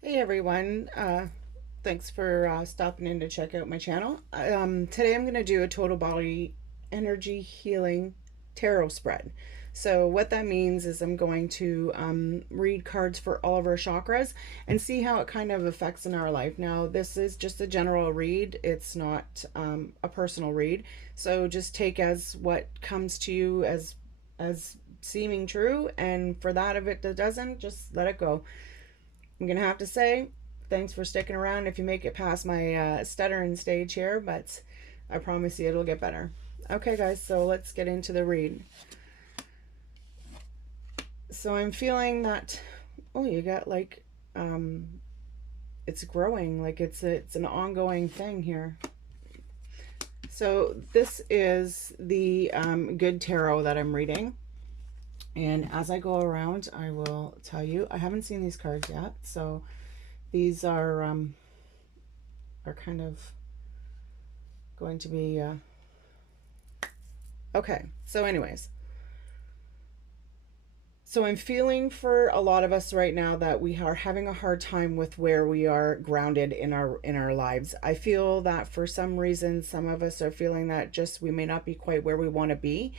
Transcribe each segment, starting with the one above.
Hey everyone, thanks for stopping in to check out my channel. Today I'm going to do a total body energy healing tarot spread. So what that means is I'm going to read cards for all of our chakras and see how it kind of affects in our life. Now this is just a general read, it's not a personal read, so just take as what comes to you as seeming true, and for that, if it doesn't, just let it go. I'm gonna have to say thanks for sticking around if you make it past my stuttering stage here, but I promise you it'll get better. Okay, guys, so let's get into the read. So I'm feeling that, oh, you got like, um, it's growing, like it's an ongoing thing here. So this is the good tarot that I'm reading. And as I go around, I will tell you, I haven't seen these cards yet. So these are kind of going to be okay. So anyways, so I'm feeling for a lot of us right now that we are having a hard time with where we are grounded in our lives. I feel that for some reason some of us are feeling that just we may not be quite where we want to be.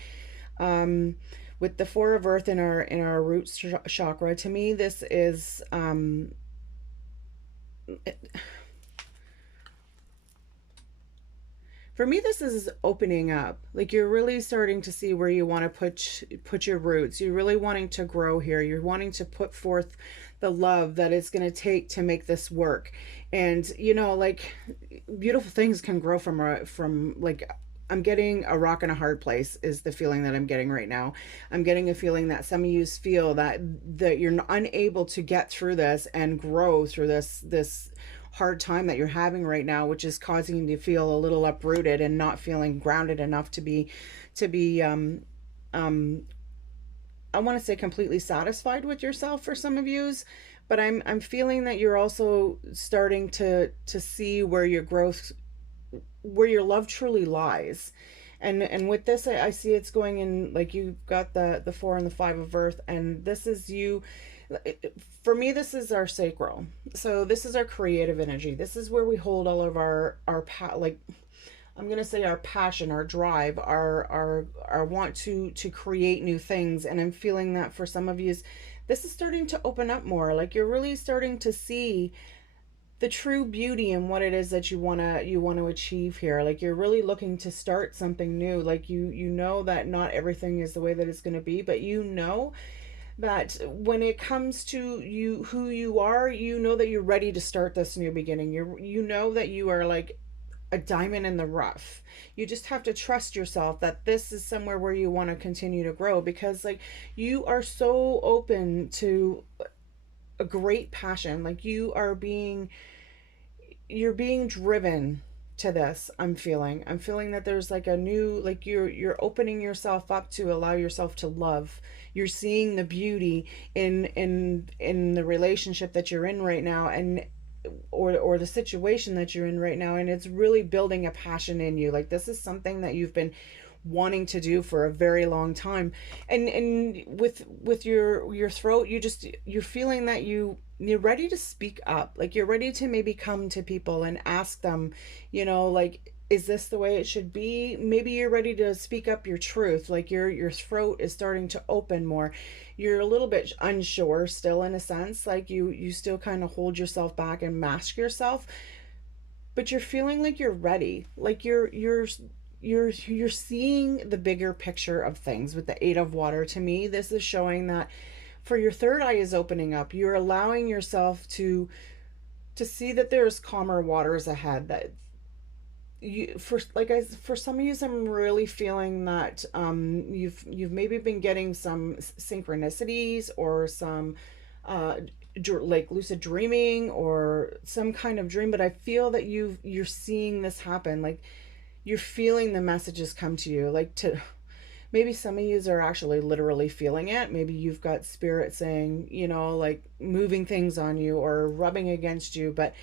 um with the four of earth in our root chakra, to me this is for me this is opening up. Like you're really starting to see where you want to put your roots. You're really wanting to grow here. You're wanting to put forth the love that it's going to take to make this work. And you know, like, beautiful things can grow from like, I'm getting a rock and a hard place is the feeling that I'm getting right now. I'm getting a feeling that some of you feel that you're unable to get through this and grow through this hard time that you're having right now, which is causing you to feel a little uprooted and not feeling grounded enough to be um I want to say completely satisfied with yourself for some of yous. But I'm feeling that you're also starting to see where your growth, where your love truly lies. And with this, I see it's going in, like, you've got the four and the five of earth, and this is you. For me, this is our sacral. So this is our creative energy. This is where we hold all of like, I'm gonna say our passion, our drive, our want to create new things. And I'm feeling that for some of you, this is starting to open up more. Like you're really starting to see the true beauty in what it is that you want to achieve here. Like you're really looking to start something new. Like you know that not everything is the way that it's going to be, but you know that when it comes to you, who you are, you know that you're ready to start this new beginning. You know that you are like a diamond in the rough. You just have to trust yourself that this is somewhere where you want to continue to grow, because like you are so open to a great passion. Like you're being driven to this. I'm feeling that there's like a new, like you're opening yourself up to allow yourself to love. You're seeing the beauty in the relationship that you're in right now, and or the situation that you're in right now, and it's really building a passion in you. Like this is something that you've been wanting to do for a very long time. And with your throat, you're feeling that you're ready to speak up. Like you're ready to maybe come to people and ask them, you know, like, is this the way it should be? Maybe you're ready to speak up your truth. Like your throat is starting to open more. You're a little bit unsure still, in a sense. Like you still kind of hold yourself back and mask yourself, but you're feeling like you're ready. Like you're seeing the bigger picture of things with the eight of water. To me, this is showing that for your third eye is opening up. You're allowing yourself to see that there's calmer waters ahead. That you, for like, I, for some of you, I'm really feeling that you've maybe been getting some synchronicities or some like lucid dreaming or some kind of dream. But I feel that you're seeing this happen. Like you're feeling the messages come to you. Like, to maybe some of you are actually literally feeling it. Maybe you've got spirit saying, you know, like moving things on you or rubbing against you, but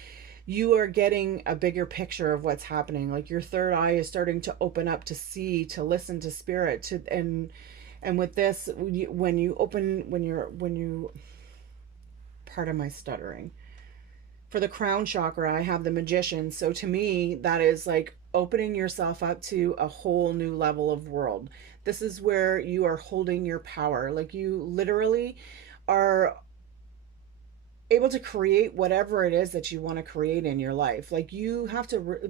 you are getting a bigger picture of what's happening. Like your third eye is starting to open up to see, to listen to spirit, to and with this, when you open, when you, pardon my stuttering, For the crown chakra, I have the magician. So to me, that is like opening yourself up to a whole new level of world. This is where you are holding your power. Like you literally are able to create whatever it is that you want to create in your life. Like you have to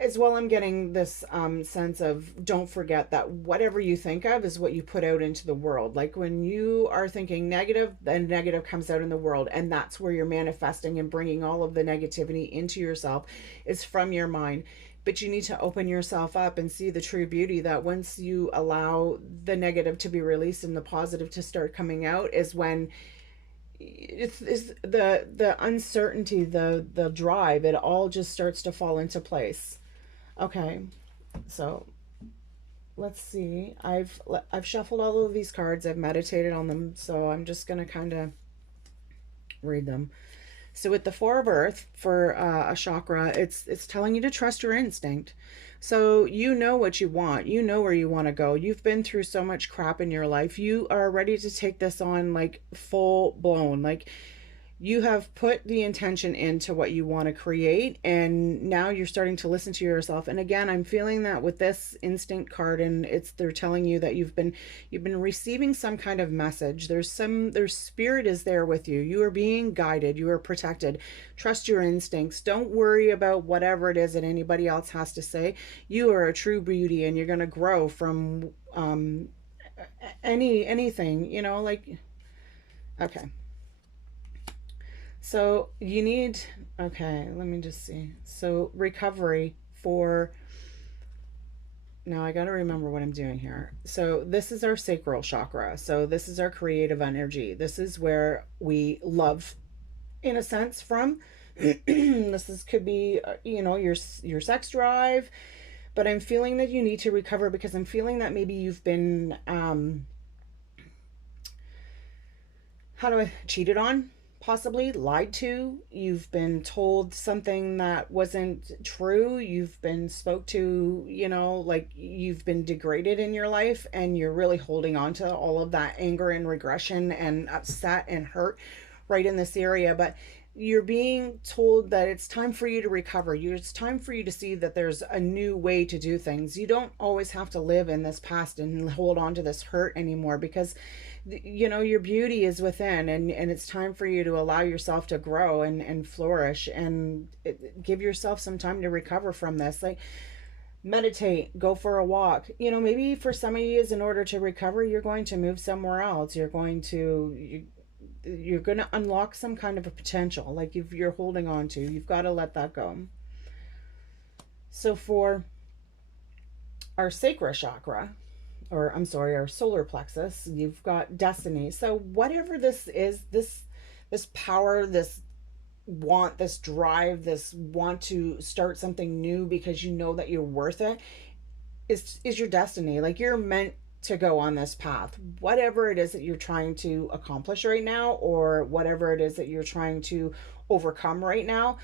as well. I'm getting this sense of, don't forget that whatever you think of is what you put out into the world. Like when you are thinking negative, then negative comes out in the world, and that's where you're manifesting and bringing all of the negativity into yourself, is from your mind. But you need to open yourself up and see the true beauty, that once you allow the negative to be released and the positive to start coming out, is when it's the uncertainty, the drive, it all just starts to fall into place. Okay, so let's see. I've shuffled all of these cards. I've meditated on them, so I'm just gonna kind of read them. So with the Four of Earth for a chakra, it's telling you to trust your instinct. So you know what you want. You know where you want to go. You've been through so much crap in your life. You are ready to take this on like full blown. Like you have put the intention into what you want to create, and now you're starting to listen to yourself. And again, I'm feeling that with this instinct card, and they're telling you that you've been receiving some kind of message. There's spirit is there with you. You are being guided, you are protected. Trust your instincts. Don't worry about whatever it is that anybody else has to say. You are a true beauty, and you're going to grow from anything, like, okay. So you need, okay, let me just see. So recovery for, now I got to remember what I'm doing here. So this is our sacral chakra. So this is our creative energy. This is where we love, in a sense, from. Could be, your sex drive. But I'm feeling that you need to recover, because I'm feeling that maybe you've been, cheated on, possibly lied to. You've been told something that wasn't true. You've been spoke to, like you've been degraded in your life, and you're really holding on to all of that anger and regression and upset and hurt right in this area. But you're being told that it's time for you to recover. It's time for you to see that there's a new way to do things. You don't always have to live in this past and hold on to this hurt anymore, because your beauty is within, and it's time for you to allow yourself to grow and flourish, and give yourself some time to recover from this. Like, meditate, go for a walk. Maybe for some of you, in order to recover, you're going to move somewhere else. You're going to unlock some kind of a potential, like you're holding on to. You've got to let that go. So for our sacral chakra, or I'm sorry, our solar plexus, you've got destiny. So whatever this is, this power, this want, this drive, this want to start something new because you know that you're worth it, is your destiny. Like, you're meant to go on this path. Whatever it is that you're trying to accomplish right now, or whatever it is that you're trying to overcome right now,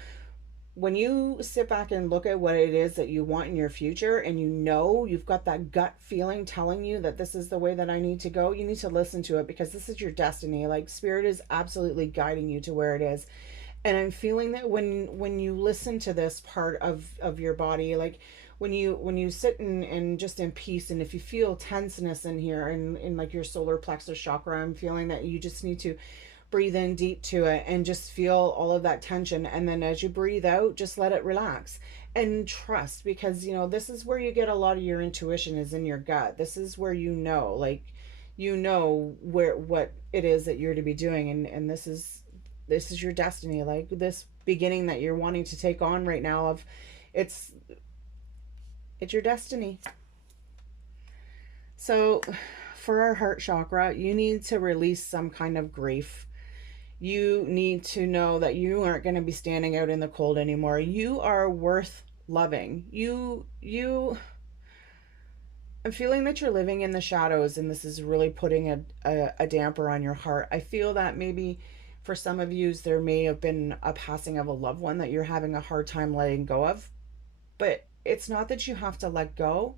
when you sit back and look at what it is that you want in your future, and you've got that gut feeling telling you that this is the way that I need to go, you need to listen to it, because this is your destiny. Like, spirit is absolutely guiding you to where it is. And I'm feeling that when you listen to this part of your body, like when you sit and just in peace, and if you feel tenseness in here, in like your solar plexus chakra, I'm feeling that you just need to breathe in deep to it and just feel all of that tension. And then as you breathe out, just let it relax and trust, because this is where you get a lot of your intuition, is in your gut. This is where where what it is that you're to be doing, and this is your destiny. Like, this beginning that you're wanting to take on right now, it's your destiny. So for our heart chakra, you need to release some kind of grief. You need to know that you aren't going to be standing out in the cold anymore. You are worth loving. I'm feeling that you're living in the shadows, and this is really putting a damper on your heart. I feel that maybe for some of you, there may have been a passing of a loved one that you're having a hard time letting go of. But it's not that you have to let go.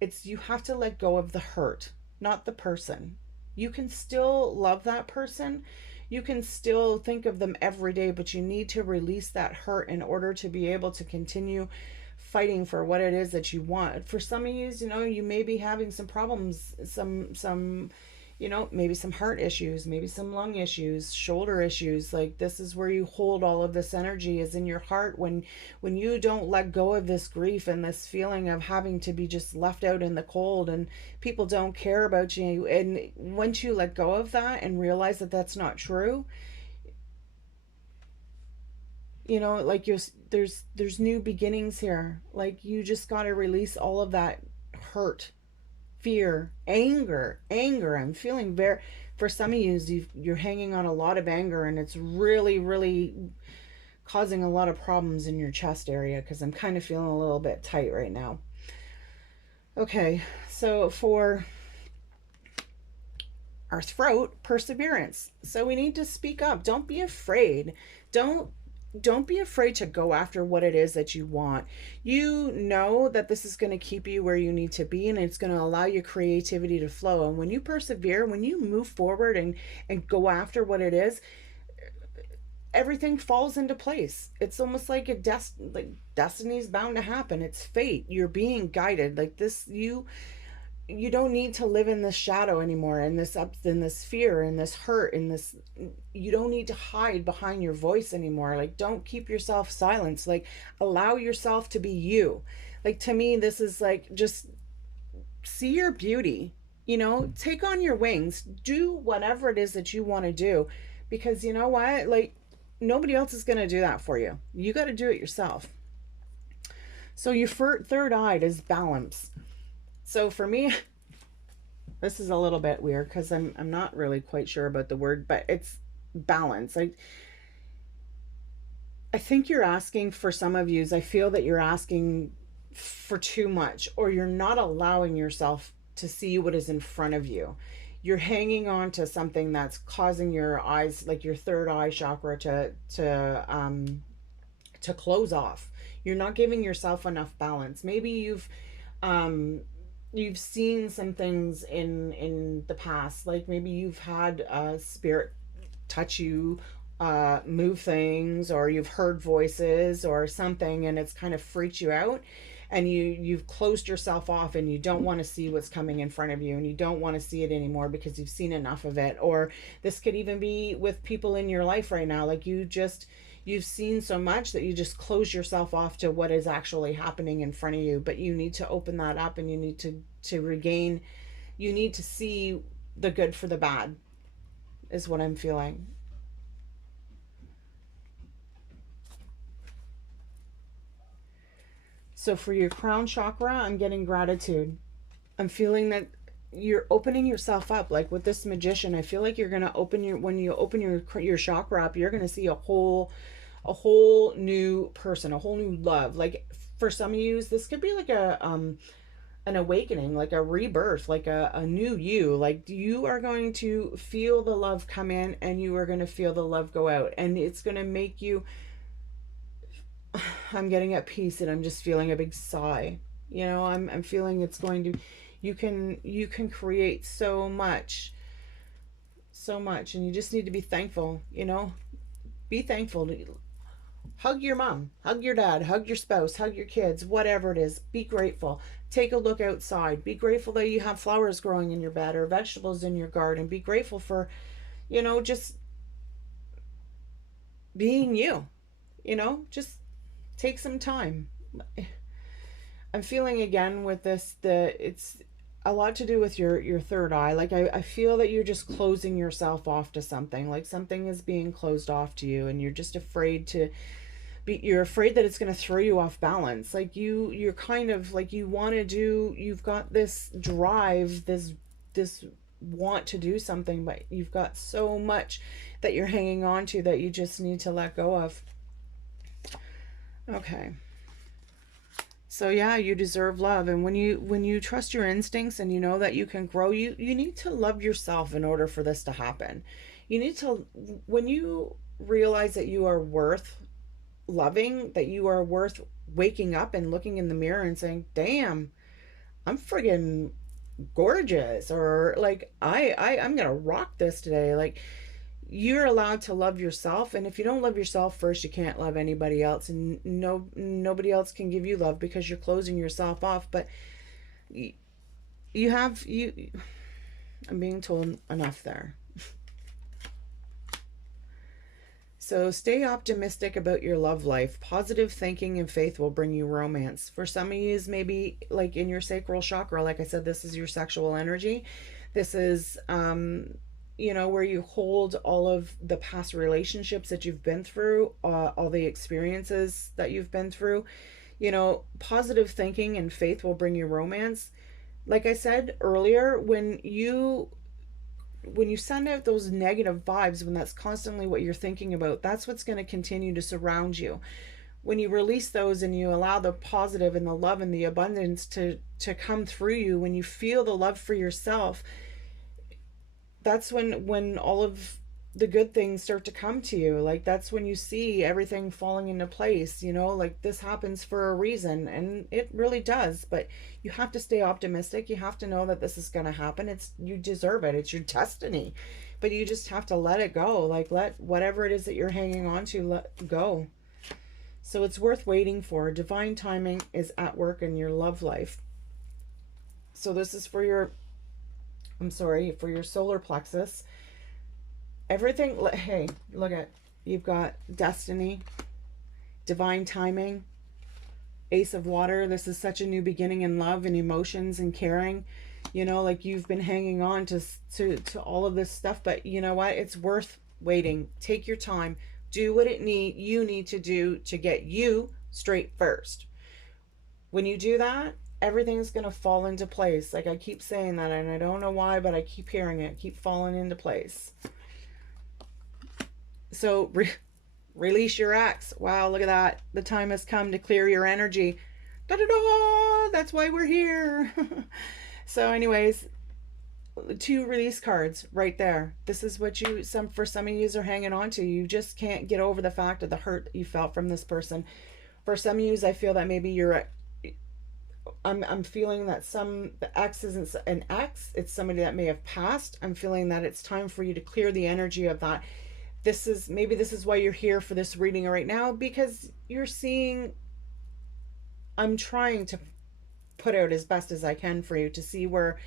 It's you have to let go of the hurt, not the person. You can still love that person. You can still think of them every day, but you need to release that hurt in order to be able to continue fighting for what it is that you want. For some of you, you may be having some problems, maybe some heart issues, maybe some lung issues, shoulder issues. Like, this is where you hold all of this energy, is in your heart. When you don't let go of this grief and this feeling of having to be just left out in the cold and people don't care about you, and once you let go of that and realize that that's not true, like, there's new beginnings here. Like, you just got to release all of that hurt, fear, anger. I'm feeling very, for some of you, you're hanging on a lot of anger, and it's really, really causing a lot of problems in your chest area, because I'm kind of feeling a little bit tight right now. Okay, so for our throat, perseverance. So we need to speak up. Don't be afraid. Don't be afraid to go after what it is that you want. You know that this is going to keep you where you need to be, and it's going to allow your creativity to flow. And when you persevere, when you move forward and go after what it is, everything falls into place. It's almost like like destiny's bound to happen. It's fate. You're being guided. Like this, you don't need to live in this shadow anymore, in this fear, in this hurt, in this. You don't need to hide behind your voice anymore. Like, don't keep yourself silenced. Like, allow yourself to be you. Like, to me, this is like, just see your beauty, take on your wings, do whatever it is that you want to do, because you know what, like, nobody else is going to do that for you. You got to do it yourself. So your third eye is balance. So for me, this is a little bit weird because I'm not really quite sure about the word, but it's balance. I think you're asking, for some of you, I feel that you're asking for too much, or you're not allowing yourself to see what is in front of you. You're hanging on to something that's causing your eyes, like your third eye chakra, to close off. You're not giving yourself enough balance. Maybe you've seen some things in the past, like maybe you've had a spirit touch you, move things, or you've heard voices or something, and it's kind of freaked you out, and you've closed yourself off, and you don't want to see what's coming in front of you, and you don't want to see it anymore because you've seen enough of it. Or this could even be with people in your life right now, like you've seen so much that you just close yourself off to what is actually happening in front of you. But you need to open that up, and you need to regain, you need to see the good for the bad, is what I'm feeling. So for your crown chakra, I'm getting gratitude. I'm feeling that you're opening yourself up, like with this magician. I feel like you're going to when you open your chakra up, you're going to see a whole new person, a whole new love. Like, for some of you, this could be like an awakening, like a rebirth, like a new you. Like, you are going to feel the love come in, and you are going to feel the love go out, and it's going to make you, I'm getting at peace, and I'm just feeling a big sigh. I'm feeling it's going to, you can create so much, and you just need to be thankful. Be thankful. Hug your mom, hug your dad, hug your spouse, hug your kids, whatever it is. Be grateful. Take a look outside. Be grateful that you have flowers growing in your bed or vegetables in your garden. Be grateful for, just being you. Just take some time. I'm feeling again with this, it's a lot to do with your third eye. Like, I feel that you're just closing yourself off to something. Like, something is being closed off to you, and you're just afraid you're afraid that it's going to throw you off balance. Like, you're kind of like, you've got this drive, this want to do something, but you've got so much that you're hanging on to that you just need to let go of. Okay. So yeah, you deserve love. And when you trust your instincts, and you know that you can grow, you need to love yourself in order for this to happen. You need to, when you realize that you are worth loving, that you are worth waking up and looking in the mirror and saying, damn, I'm friggin' gorgeous, or like, I'm gonna rock this today. Like, you're allowed to love yourself, and if you don't love yourself first, you can't love anybody else, and nobody else can give you love because you're closing yourself off. But you, you have you I'm being told enough there. So stay optimistic about your love life. Positive thinking and faith will bring you romance. For some of you, maybe like in your sacral chakra, like I said, this is your sexual energy. This is, where you hold all of the past relationships that you've been through, all the experiences that you've been through. Positive thinking and faith will bring you romance. Like I said earlier, when you send out those negative vibes, when that's constantly what you're thinking about, that's what's going to continue to surround you. When you release those and you allow the positive and the love and the abundance to come through you, when you feel the love for yourself, that's when all of the good things start to come to you. Like, that's when you see everything falling into place, like this happens for a reason, and it really does. But you have to stay optimistic. You have to know that this is going to happen. You deserve it. It's your destiny. But you just have to let it go. Like, let whatever it is that you're hanging on to let go. So it's worth waiting for. Divine timing is at work in your love life. So this is for your solar plexus. Everything, hey, look at, you've got destiny, divine timing, ace of water. This is such a new beginning in love and emotions and caring. Like, you've been hanging on to all of this stuff, but you know what? It's worth waiting. Take your time. Do what you need to do to get you straight first. When you do that, everything's going to fall into place. Like, I keep saying that, and I don't know why, but I keep hearing it. Keep falling into place. So release your ex. Wow, look at that. The time has come to clear your energy. Da-da-da! That's why we're here. So anyways, 2 release cards right there. This is what for some of you are hanging on to. You just can't get over the fact of the hurt that you felt from this person. For some of you, I feel that maybe I'm feeling that the ex isn't an ex. It's somebody that may have passed. I'm feeling that it's time for you to clear the energy of that. This is why you're here for this reading right now, because you're seeing, I'm trying to put out as best as I can for you to see where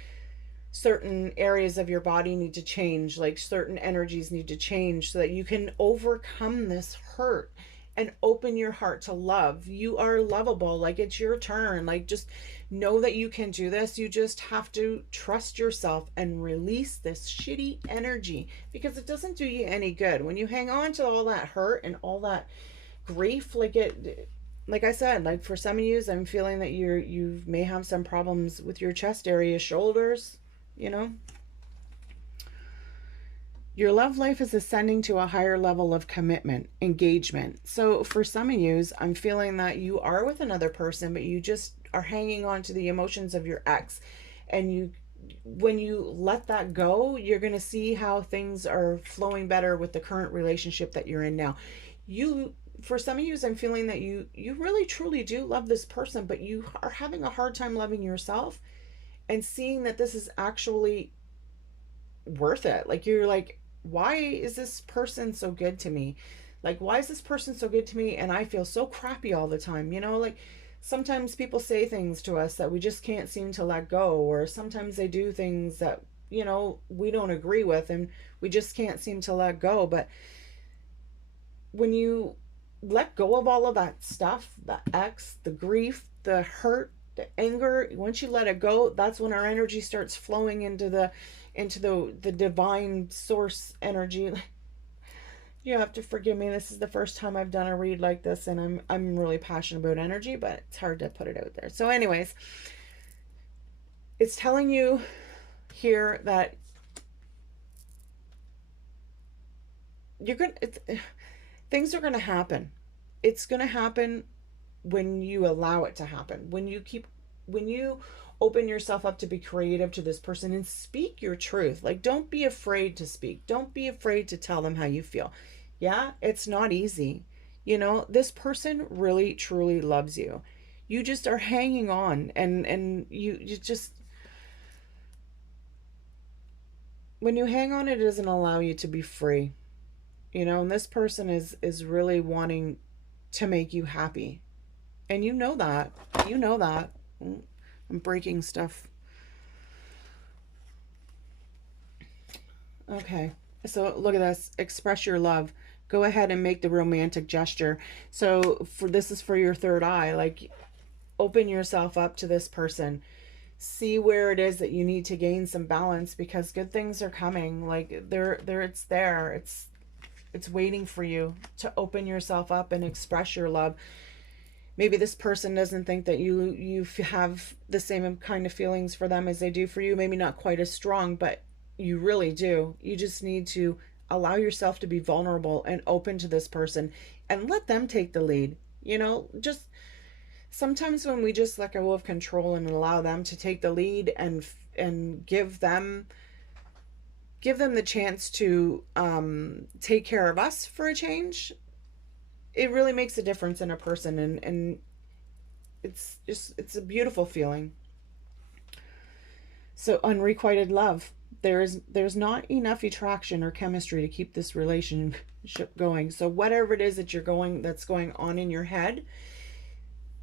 certain areas of your body need to change, like certain energies need to change so that you can overcome this hurt and open your heart to love. You are lovable. Like, it's your turn. Like, just know that you can do this. You just have to trust yourself and release this shitty energy, because it doesn't do you any good when you hang on to all that hurt and all that grief. Like I said, like, for some of you, I'm feeling that you may have some problems with your chest area, shoulders, Your love life is ascending to a higher level of commitment, engagement. So for some of you, I'm feeling that you are with another person, but you just are hanging on to the emotions of your ex. And when you let that go, you're going to see how things are flowing better with the current relationship that you're in now. For some of you, I'm feeling that you really truly do love this person, but you are having a hard time loving yourself and seeing that this is actually worth it. Like, you're like, why is this person so good to me? Like, why is this person so good to me and I feel so crappy all the time? Like, sometimes people say things to us that we just can't seem to let go, or sometimes they do things that we don't agree with and we just can't seem to let go. But when you let go of all of that stuff, the ex, the grief, the hurt, the anger, once you let it go, that's when our energy starts flowing into the divine source energy. You have to forgive me. This is the first time I've done a read like this, and I'm really passionate about energy, but it's hard to put it out there. So anyways, it's telling you here that things are going to happen. It's going to happen when you allow it to happen. When you open yourself up to be creative to this person and speak your truth. Like, don't be afraid to speak. Don't be afraid to tell them how you feel. Yeah, it's not easy. This person really truly loves you. You just are hanging on, and you just, when you hang on, it doesn't allow you to be free. You know, and this person is really wanting to make you happy. And you know that. You know that. I'm breaking stuff. Okay. So look at this. Express your love. Go ahead and make the romantic gesture. So for this is for your third eye. Like, open yourself up to this person. See where it is that you need to gain some balance, because good things are coming. Like, it's there. It's waiting for you to open yourself up and express your love. Maybe this person doesn't think that you have the same kind of feelings for them as they do for you. Maybe not quite as strong, but you really do. You just need to allow yourself to be vulnerable and open to this person and let them take the lead. You know, just sometimes when we just let go of control and allow them to take the lead and give them the chance to take care of us for a change, it really makes a difference in a person, and it's a beautiful feeling. So unrequited love. There's not enough attraction or chemistry to keep this relationship going. So whatever it is that's going on in your head,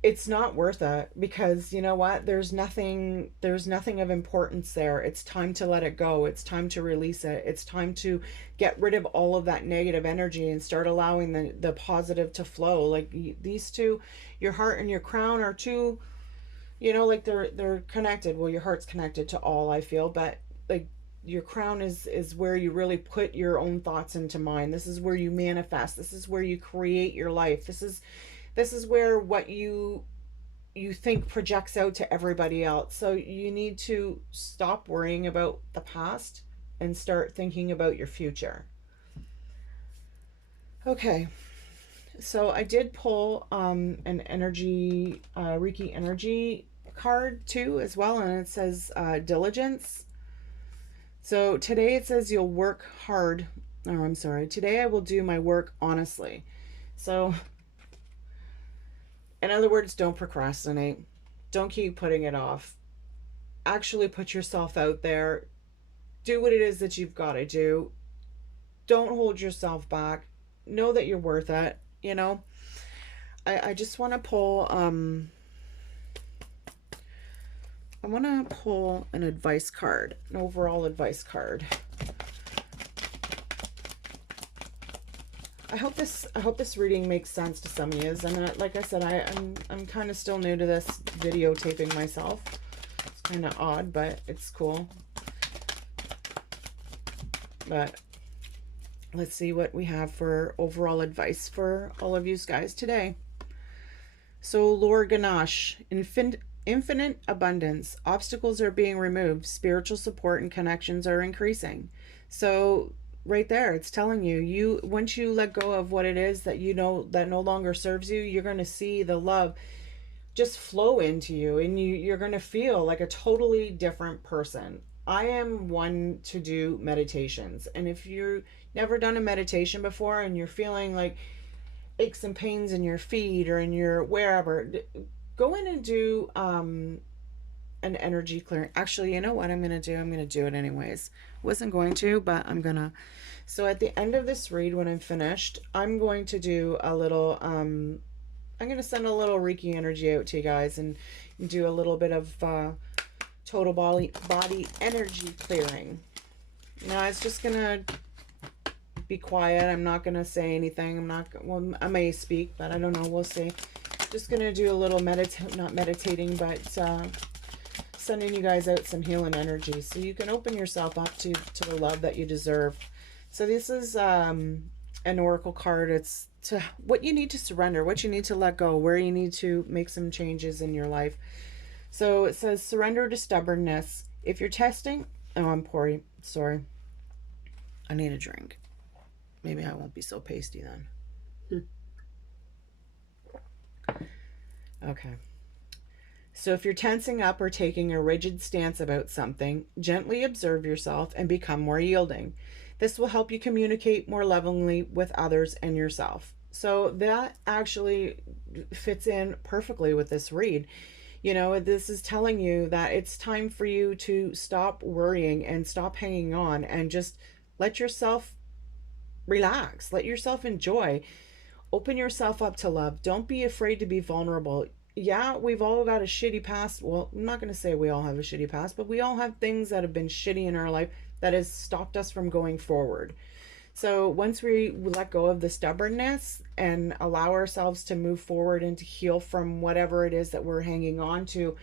it's not worth it, because you know what, there's nothing of importance there. It's time to let it go. It's time to release it. It's time to get rid of all of that negative energy and start allowing the positive to flow. Like, these two, your heart and your crown, are two, like they're connected. Well, your heart's connected to all, I feel, but like, your crown is where you really put your own thoughts into mind. This is where you manifest. This is where you create your life. This is where what you think projects out to everybody else. So you need to stop worrying about the past and start thinking about your future. Okay. So I did pull an energy Reiki energy card too as well, and it says diligence. So today it says you'll work hard. Oh, I'm sorry. Today I will do my work honestly. So in other words, don't procrastinate. Don't keep putting it off. Actually put yourself out there. Do what it is that you've got to do. Don't hold yourself back. Know that you're worth it, you know? I just want to pull I want to pull an advice card, an overall advice card. I hope this reading makes sense to some of you. And like I said, I'm kind of still new to this videotaping myself. It's kind of odd, but it's cool. But let's see what we have for overall advice for all of you guys today. So, Lord Ganesh, infinite abundance. Obstacles are being removed. Spiritual support and connections are increasing. So right there, it's telling you, once you let go of what it is that you know that no longer serves you, you're going to see the love just flow into you, and you're going to feel like a totally different person. I am one to do meditations, and if you've never done a meditation before and you're feeling like aches and pains in your feet or in your wherever, go in and do an energy clearing. Actually, you know what I'm going to do? I'm going to do it anyways. Wasn't going to, but I'm going to. So at the end of this read, when I'm finished, I'm going to do a little, I'm going to send a little Reiki energy out to you guys and do a little bit of total body energy clearing. Now, it's just going to be quiet. I'm not going to say anything. Well, I may speak, but I don't know. We'll see. Just going to do a little not meditating, but sending you guys out some healing energy so you can open yourself up to the love that you deserve. So this is an oracle card. It's to what you need to surrender, what you need to let go, where you need to make some changes in your life. So it says surrender to stubbornness. If you're testing, oh, I'm pouring. Sorry. I need a drink. Maybe I won't be so pasty then. Okay. So if you're tensing up or taking a rigid stance about something, gently observe yourself and become more yielding. This will help you communicate more lovingly with others and yourself. So that actually fits in perfectly with this read. You know, this is telling you that it's time for you to stop worrying and stop hanging on and just let yourself relax, let yourself enjoy, open yourself up to love. Don't be afraid to be vulnerable. Yeah, we've all got a shitty past. Well, I'm not going to say we all have a shitty past, but we all have things that have been shitty in our life that has stopped us from going forward. So once we let go of the stubbornness and allow ourselves to move forward and to heal from whatever it is that we're hanging on to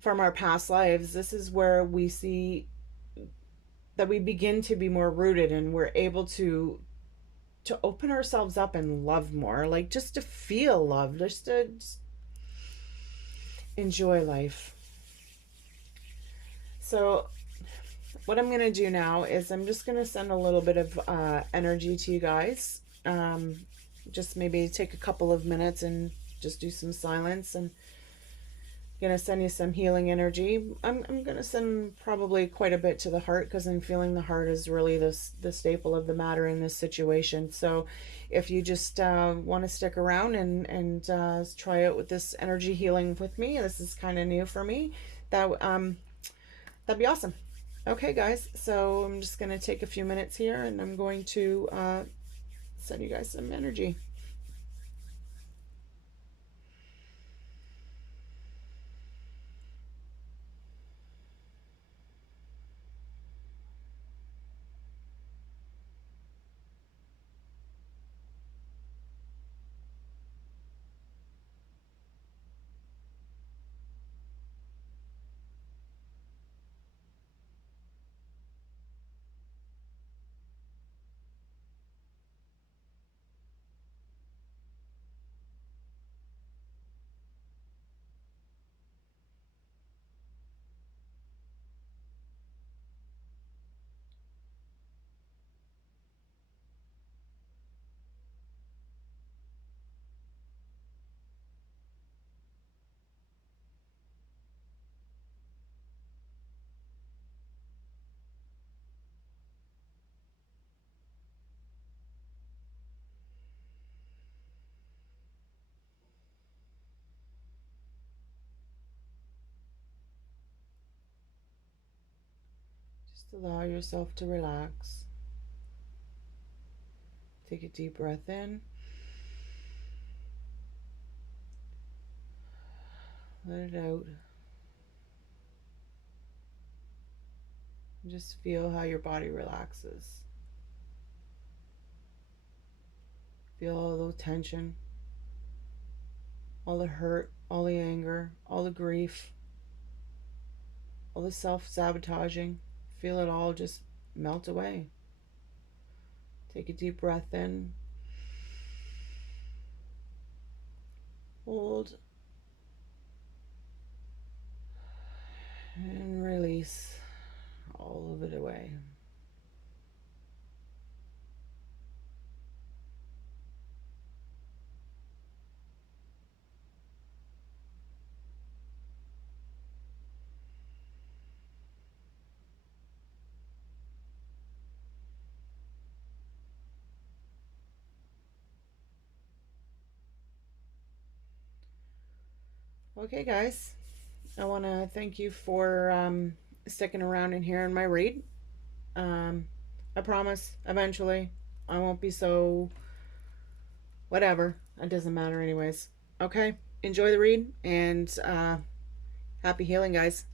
from our past lives, this is where we see that we begin to be more rooted, and we're able to open ourselves up and love more, like just to feel love, just enjoy life. So what I'm going to do now is I'm just going to send a little bit of energy to you guys. Just maybe take a couple of minutes and just do some silence, and going to send you some healing energy. I'm going to send probably quite a bit to the heart, because I'm feeling the heart is really the staple of the matter in this situation. So if you just want to stick around and try out with this energy healing with me, this is kind of new for me, that'd be awesome. Okay, guys, so I'm just going to take a few minutes here, and I'm going to send you guys some energy. Just allow yourself to relax. Take a deep breath in. Let it out. And just feel how your body relaxes. Feel all the tension, all the hurt, all the anger, all the grief, all the self-sabotaging. Feel it all just melt away. Take a deep breath in. Hold. And release all of it away. Okay, guys, I want to thank you for sticking around and hearing my read. Um, I promise eventually I won't be so whatever. It doesn't matter, anyways. Okay, enjoy the read, and happy healing, guys.